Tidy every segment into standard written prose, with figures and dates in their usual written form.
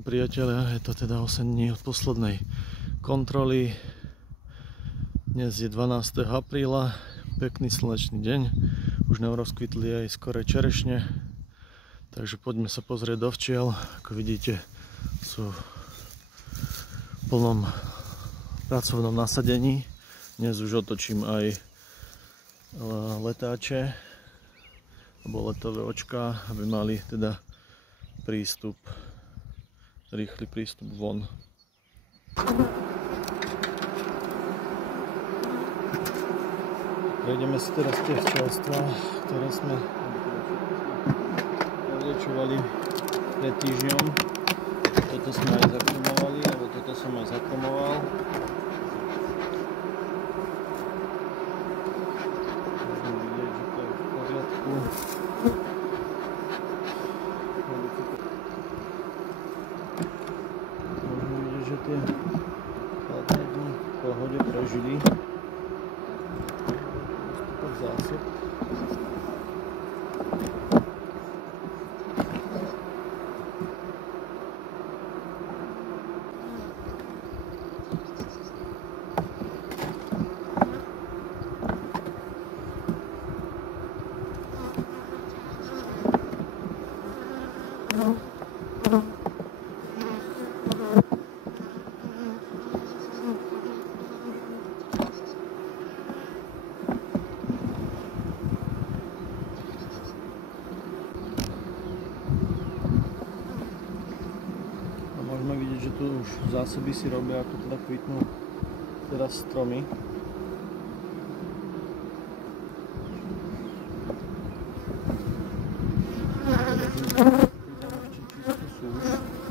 Priatelia, je to teda 8 dní od poslednej kontroly. Dnes je 12. apríla, pekný slnečný deň, už nerozkvitli aj skoré čerešne, takže poďme sa pozrieť do včiel. Ako vidíte, sú v plnom pracovnom nasadení. Dnes už otočím aj letáče alebo letové očká, aby mali teda rýchly prístup von. Prejdeme si teraz tie včelstva, ktoré sme odliečovali pred týždňom. Toto sme aj zakromovali, alebo toto som aj zakromoval. Môžeme vidieť, že to je v poriadku. Že tie chladné dni v pohode prežili. Postupok zásob. Môžeme vidieť, že tu už zásoby si robia, ako teda kvitnú teraz stromy.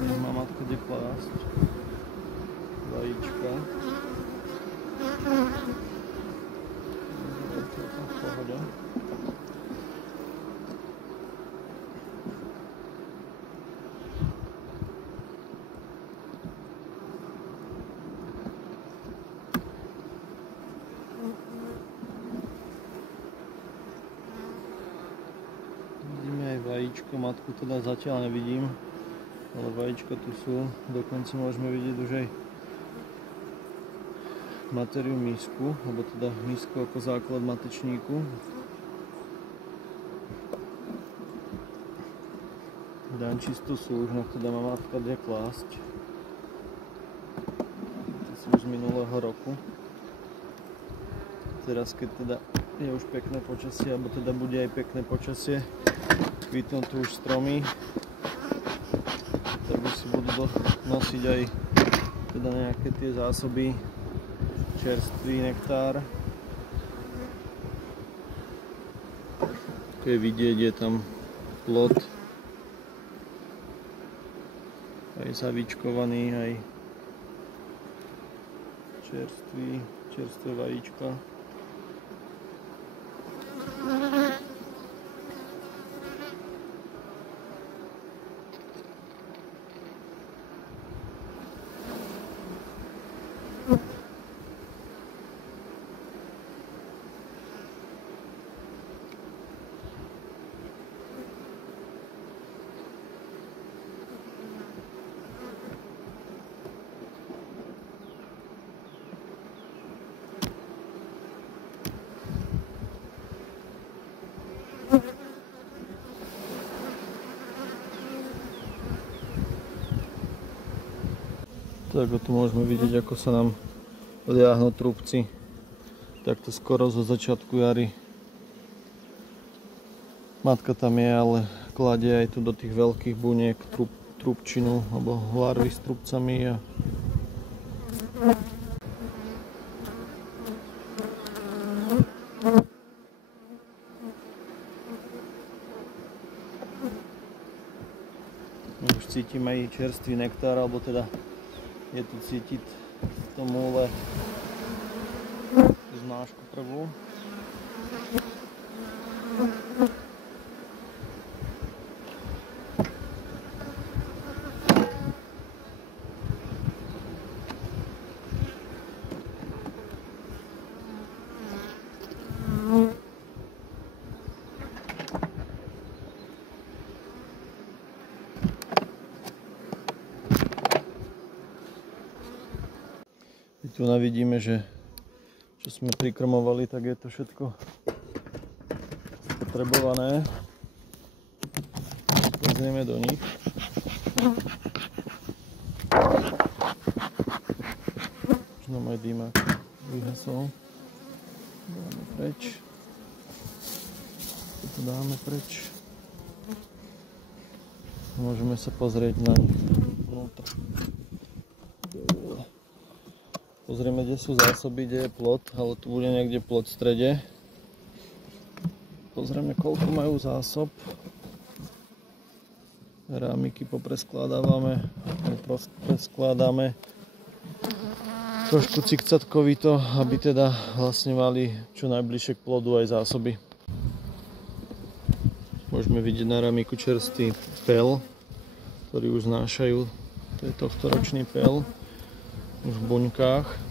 Nech má matka kde klásť vajíčka. Pohoda. Vajíčko, matku teda zatiaľ nevidím, ale vajíčka tu sú, dokonca môžeme vidieť už aj materiu misku, alebo teda misku ako základ matečníku. Dančisto sú už, no teda má matka kde klásť. To sú už z minulého roku. Teraz keď teda je už pekné počasie, alebo teda bude aj pekné počasie, kvitnú tu už stromy, tak už si budú nosiť aj teda nejaké tie zásoby, čerstvý nektár. Ako je vidieť, je tam plod aj zavíčkovaný, aj čerstvé vajíčka. Tak tu môžeme vidieť, ako sa nám liahnu trúbci takto skoro zo začiatku jary. Matka tam je, ale kladie aj tu do tých veľkých buniek trúbčinu alebo larvy s trúbcami. Už cítim aj čerstvý nektár, alebo teda je tu cítiť v tom múle znášku prvú. Tu navidíme, že čo sme prikrmovali, tak je to všetko spotrebované. Pozrieme do nich. Už nám aj dýmak vyhasol. Dáme preč. Toto dáme preč. Môžeme sa pozrieť na nich vnútra. Pozrieme, kde sú zásoby, kde je plot, ale tu bude niekde plot v strede. Pozrieme, koľko majú zásob. Rámiky popreskládávame, preskladáme trošku cikcatkovito, aby teda vlastne mali čo najbližšie k plodu aj zásoby. Môžeme vidieť na rámiku čerstvý pel, ktorý už znášajú. To je tohtoročný pel. Už v buňkách.